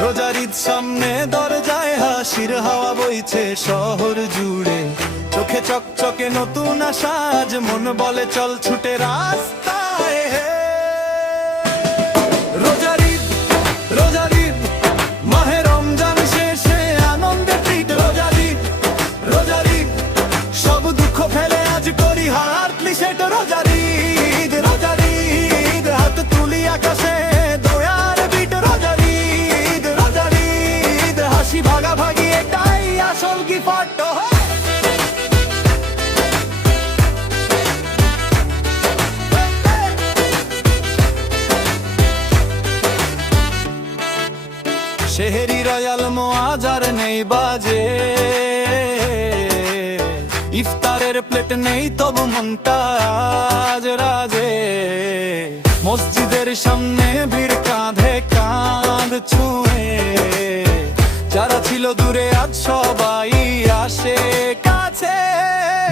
রোজার ঈদ সামনে, দরজায় হাসির হাওয়া বইছে শহর জুড়ে, চোখে চকচকে নতুন আশা, আজ মন বলে চল ছুটে রাস্তায়। রোজার ঈদ, রোজার ঈদ, মাহে রমজান শেষে আনন্দে ফিট। রোজার ঈদ, রোজার ঈদ, সব দুঃখ ফেলে আজ করি হার্ট লিসেট। রোজার ঈদ, রোজার ঈদ, হাত তুলি আকাশে দয়ার বিট। রোজার ঈদ, রোজার ঈদ, হাসি ভাগাভাগি এটাই আসল গিফট। শেহরি রয়াল মোয়াজার নেই বাজে, ইফতারের প্লেট নেই তবু মনটা আজ রাজে। মসজিদের সামনে ভিড় কাঁধে কাঁধ ছুঁয়ে, যারা ছিল দূরে আজ সবাই আসে কাছে।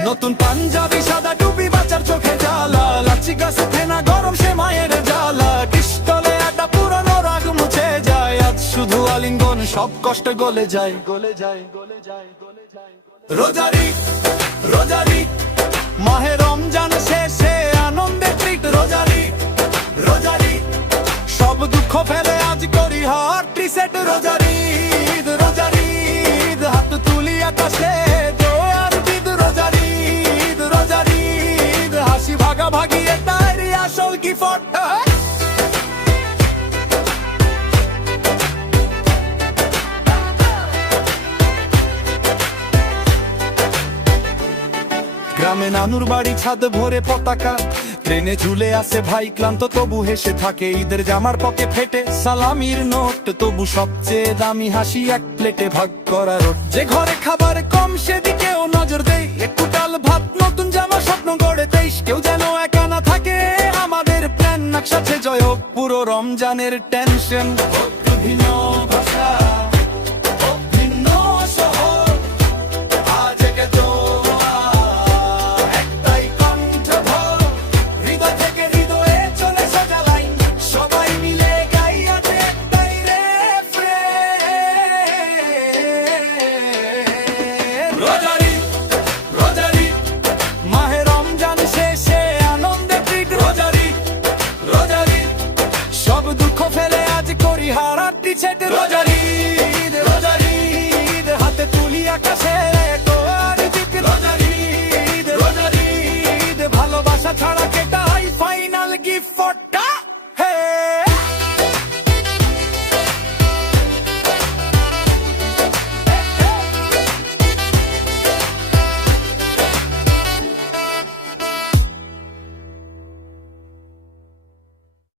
নতুন পাঞ্জাবি সাদা টুপি বাচ্চার চোখে জ্বালা, লাচ্ছি গাছে ফেনা গরম সে মায়ের জ্বালা। পিস্তলে একটা পুরনো রাগ মুছে যায়, আজ শুধু আলিঙ্গন সব কষ্ট গলে যায়, গলে যায়, গলে যায়, গলে যায়। রোজার ঈদ, রোজার ঈদ, মাহে রমজান শেষে আনন্দে ট্রিট। রোজার ঈদ, রোজার ঈদ, সব দুঃখ ফেলে আজ করি হার্ট রিসেট। রোজার ঈদ, রোজার ঈদ, হাত তুলি আকাশে দোয়ার বিদ। রোজার ঈদ, রোজার ঈদ, হাসি ভাগাভাগি এটাই আসল গিফট। গ্রামে নানুর বাড়ি ছাদ ভরে পতাকা, ট্রেনে ঝুলে আসে ভাই ক্লান্ত তবু হেসে থাকে। ঈদের জামার পকে ফেটে সালামির নোট, তবু সবচেয়ে দামি হাসি এক প্লেটে ভাগ করা রোট। যে ঘরে খাবার কম সেদিকেও নজর দেই, একটু ডাল ভাত নতুন জামা স্বপ্ন গড়ে দেশ। কেউ যেন একা না থাকে, আমাদের প্ল্যান নকশাতে জয় হোক পুরো রমজানের টেনশন। ভিন্ন ভাষা, ভিন্ন শহর, আজ একে তো রোজার ঈদ, রোজার ঈদ, হাতে তুলি আকাশে দোয়ার বিট। রোজার ঈদ, রোজার ঈদ, ভালোবাসা ছাড়া কেটাই ফাইনাল গিফট।